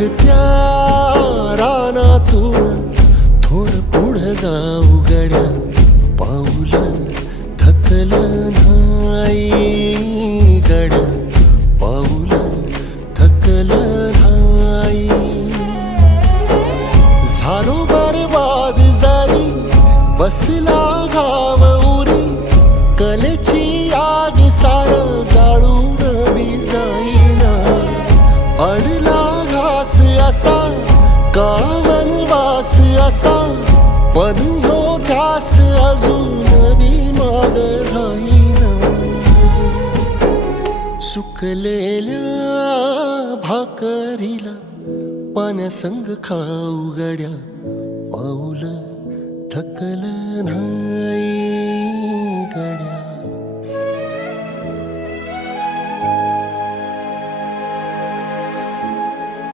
त्या रानातून थोडं पुढं जाऊ गड्या, पाऊल थकलं नाही गड्या, पाऊल थकलं नाही. झालो बरबाद जारी, बसला घाव उरी, कलेची आग सार जाळून बी जाईना. अडला घास असा का वनवास असा, पण हो ध्यास अजून बी माग राहीना. सुकलेल्या भाकरीला पाण्यासंग खाऊ गड्या, पाऊल थकलं नाही गड्या.